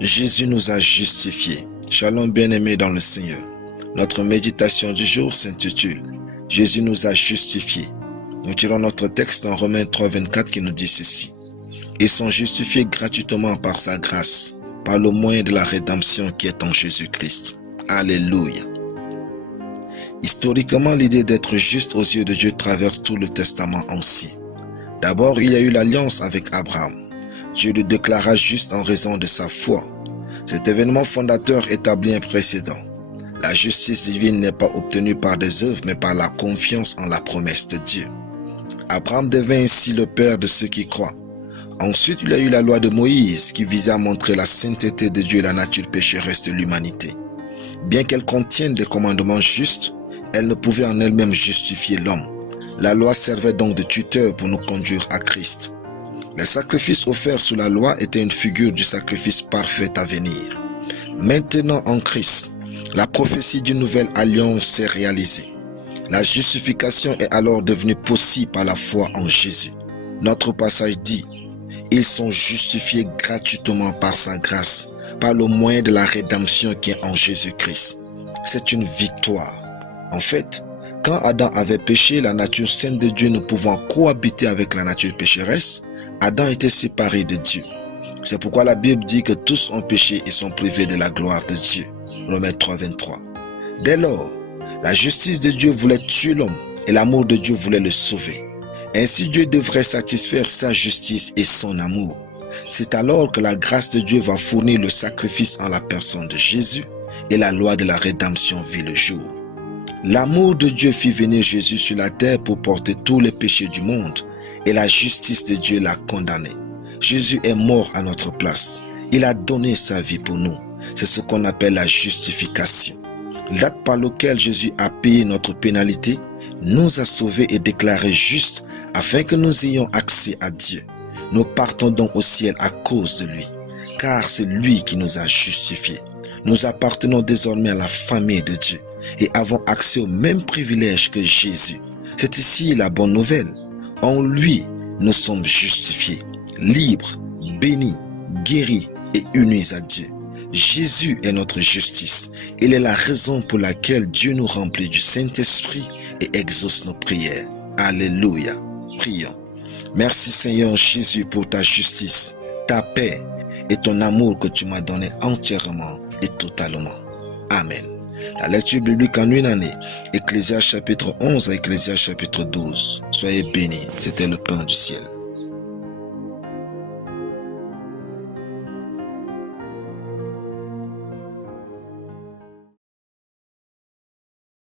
Jésus nous a justifiés. Shalom bien-aimés dans le Seigneur. Notre méditation du jour s'intitule « Jésus nous a justifiés ». Nous tirons notre texte dans Romains 3, 24 qui nous dit ceci. « Ils sont justifiés gratuitement par sa grâce, par le moyen de la rédemption qui est en Jésus-Christ. » Alléluia. Historiquement, l'idée d'être juste aux yeux de Dieu traverse tout le Testament ancien. D'abord, il y a eu l'alliance avec Abraham. Dieu le déclara juste en raison de sa foi. Cet événement fondateur établit un précédent. La justice divine n'est pas obtenue par des œuvres, mais par la confiance en la promesse de Dieu. Abraham devint ainsi le père de ceux qui croient. Ensuite, il y a eu la loi de Moïse qui visait à montrer la sainteté de Dieu et la nature pécheresse de l'humanité. Bien qu'elle contienne des commandements justes, elle ne pouvait en elle-même justifier l'homme. La loi servait donc de tuteur pour nous conduire à Christ. Les sacrifices offerts sous la loi étaient une figure du sacrifice parfait à venir. Maintenant en Christ, la prophétie d'une nouvelle alliance s'est réalisée. La justification est alors devenue possible par la foi en Jésus. Notre passage dit « Ils sont justifiés gratuitement par sa grâce, par le moyen de la rédemption qui est en Jésus-Christ. » C'est une victoire. En fait, quand Adam avait péché, la nature sainte de Dieu ne pouvant cohabiter avec la nature pécheresse, Adam était séparé de Dieu. C'est pourquoi la Bible dit que tous ont péché et sont privés de la gloire de Dieu. Romains 3, 23. Dès lors, la justice de Dieu voulait tuer l'homme et l'amour de Dieu voulait le sauver. Ainsi Dieu devrait satisfaire sa justice et son amour. C'est alors que la grâce de Dieu va fournir le sacrifice en la personne de Jésus et la loi de la rédemption vit le jour. L'amour de Dieu fit venir Jésus sur la terre pour porter tous les péchés du monde et la justice de Dieu l'a condamné. Jésus est mort à notre place. Il a donné sa vie pour nous. C'est ce qu'on appelle la justification. L'acte par lequel Jésus a payé notre pénalité nous a sauvés et déclarés justes afin que nous ayons accès à Dieu. Nous partons donc au ciel à cause de lui, car c'est lui qui nous a justifiés. Nous appartenons désormais à la famille de Dieu et avons accès aux mêmes privilèges que Jésus. C'est ici la bonne nouvelle. En lui, nous sommes justifiés, libres, bénis, guéris et unis à Dieu. Jésus est notre justice. Il est la raison pour laquelle Dieu nous remplit du Saint-Esprit et exauce nos prières. Alléluia. Prions. Merci Seigneur Jésus pour ta justice, ta paix et ton amour que tu m'as donné entièrement et totalement. Amen. La lecture biblique en une année, Ecclésiaste chapitre 11 à Ecclésiaste chapitre 12. Soyez bénis, c'était le pain du ciel.